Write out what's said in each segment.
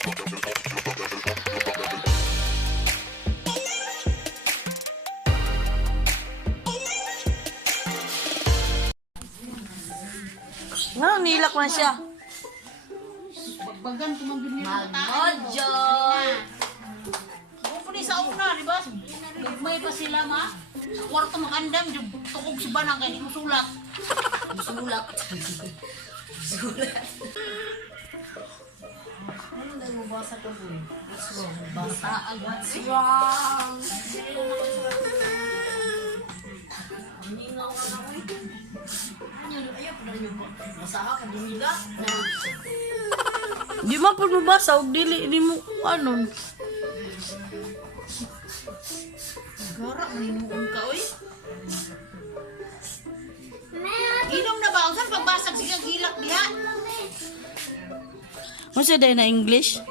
Nga, nilak man siya. Bagbagan tumangin nila. Magmojo! Pupuli sa una, di ba? Nagmay pa sila, ma. Sa kwarto makandam, yung tukog si Banang, kaya di mo sulak. Sulak. Sulak. Ano na yung basa ka po? What's wrong? Basa. What's wrong? Ningaw ka na ko ito. Ayaw pa na rin yung basa ka, dumila. Di man po mabasa, huwag dili mo, ano. Gara, maninuon ka, oy. Inom na ba? Saan pagbasag siya gilak diha? Ano siya dahil na English?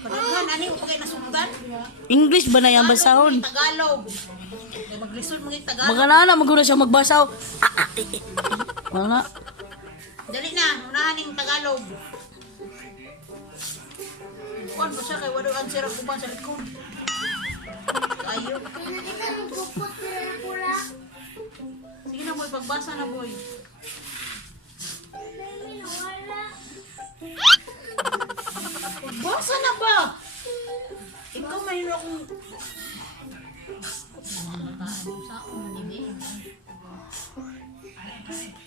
Kadaghan, ani mo pagay nasugdan? English ba na yung basahon? Tagalog. Kaya maglisod mo yung Tagalog. Mga nana, maguna siya magbasaw. Mga. Dali na, unahan yung Tagalog. Kuan ba siya kay wala ang sirap uban sa likod. Ayaw. Sige na boy, pagbasa na boy. Pagbasa na ba? Ikaw mayroon akong...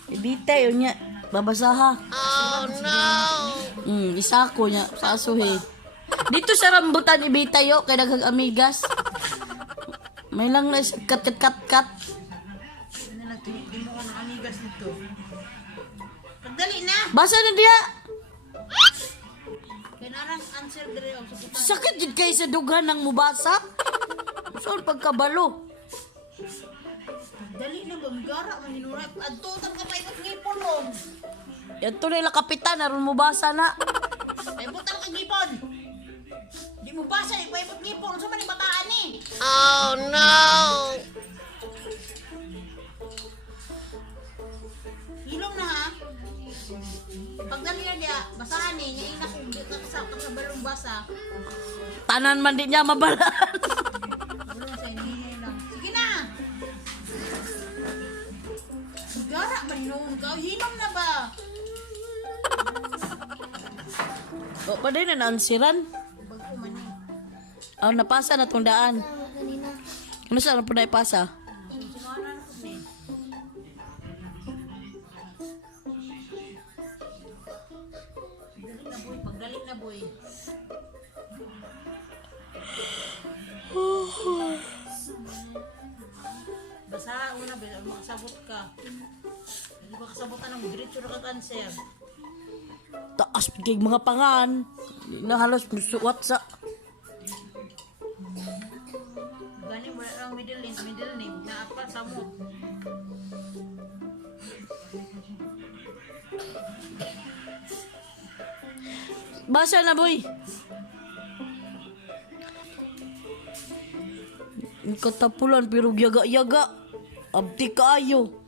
Ibita yun niya. Babasaha. Oh no! Isa ko niya. Sa asuhe. Dito sa rambutan ibita yo. Kaya daghang amigas. May lang na kat. Ano na, di mo ko ng amigas nito. Pagdali na! Basa na diya. Kaya narang answer dire o subukan. Sakit jud kay sa dughan ng mubasa. Saan pagkabalo? Dali na ba, magara, mahinuray. Adto, tam ka paikot ngipon mo. Yan to nila kapitan. Naroon mubasa na. Paikot tam ka ngipon. Di mo basa, di paikot ngipon. Saan man ibataan eh? Oh no! Hilom na ha. Pagdali na diya, basahan eh. Ngayon na kung di ka sa balong basa. Tanan man di niya mabalaan. Balong sa inyo lang. Sige na! Magara, mahinuon ka. Hilom na ba? O pa din na naansiran. Bago man eh. Oh, napasa na tong daan. Ano saan po na ipasa? Sinuanan ko na eh. Pagdali na boy, pagdali na boy. Basa una, makasabot ka. Hindi ba kasabotan ng diretso na ka-cancer? Taas kay mga pangan. Na halos musuwat sa. Gani wala lang middle name na apa samot. Basa na boy. Katapulan pero yaga-yaga. Abdi kaayo.